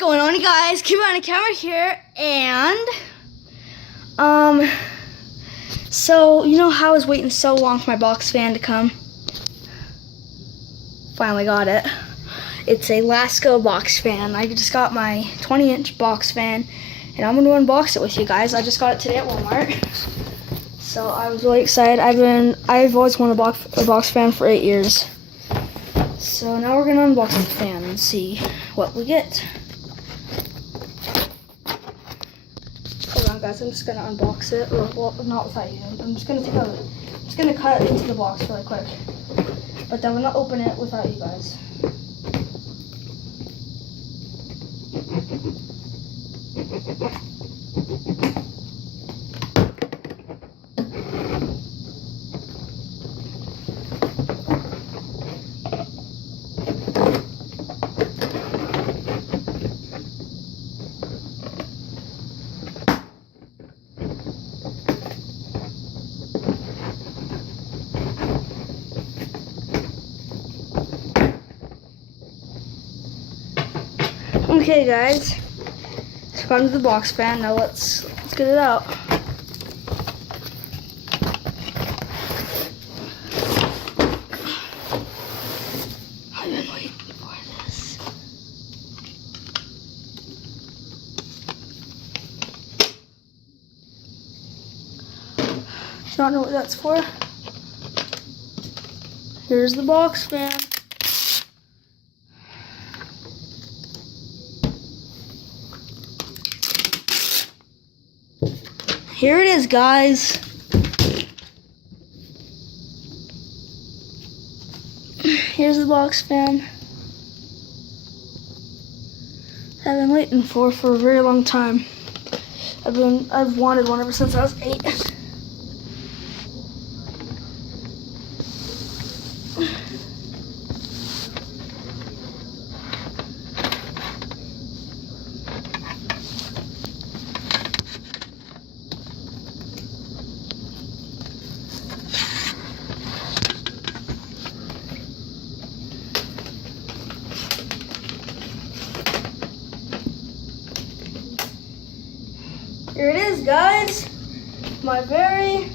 going on, you guys? Keep on the camera here, and so you know how I was waiting so long for my box fan to come? Finally got it. It's a Lasko box fan. I just got my 20-inch box fan, and I'm gonna unbox it with you guys. I just got it today at Walmart, so I was really excited. I've always wanted a box fan for 8 years. So now we're gonna unbox the fan and see what we get. Hold on, guys. I'm just gonna unbox it. Well, not without you. I'm just gonna cut it into the box really quick. But then we're gonna open it without you guys. Okay, guys, it's gone to the box fan. Now let's get it out. I've been waiting for this. You don't know what that's for? Here's the box fan. Here it is, guys. Here's the box fan. I've been waiting for a very long time. I've wanted one ever since I was 8. Here it is, guys. My very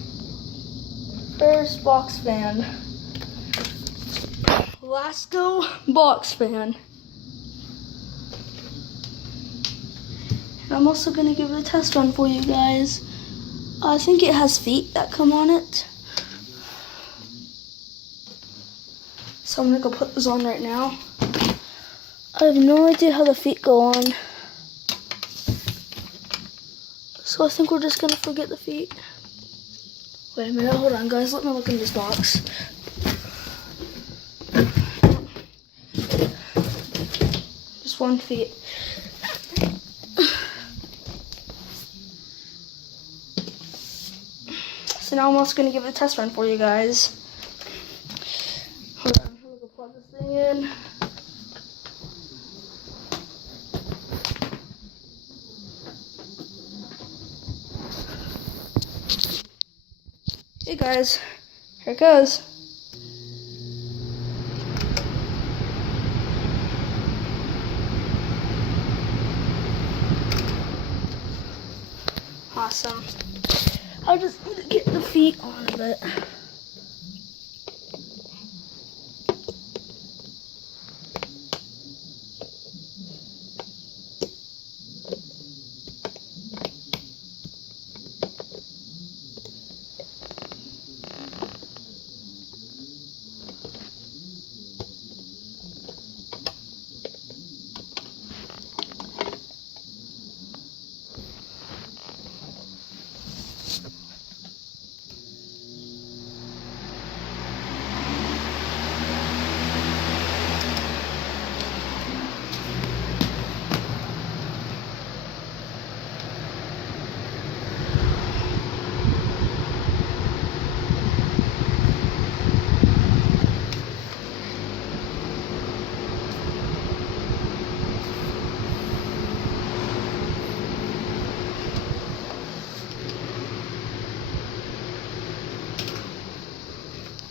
first box fan. Lasko box fan. And I'm also going to give it a test run for you guys. I think it has feet that come on it. So I'm going to go put this on right now. I have no idea how the feet go on. So I think we're just gonna forget the feet. Wait a minute, hold on, guys. Let me look in this box. Just one feet. So now I'm also gonna give it a test run for you guys. Hold on, I'm gonna go plug this thing in. Hey guys, here it goes. Awesome. I'll just need to get the feet on of it.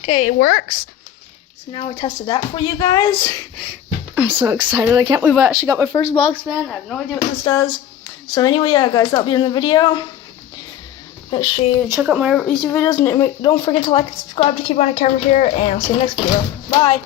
Okay, it works. So now we tested that for you guys. I'm so excited. I can't believe I actually got my first box fan. I have no idea what this does. So anyway, yeah, guys, that'll be in the video. Make sure you check out my YouTube videos. And don't forget to like and subscribe to keep on the camera here. And I'll see you next video. Bye.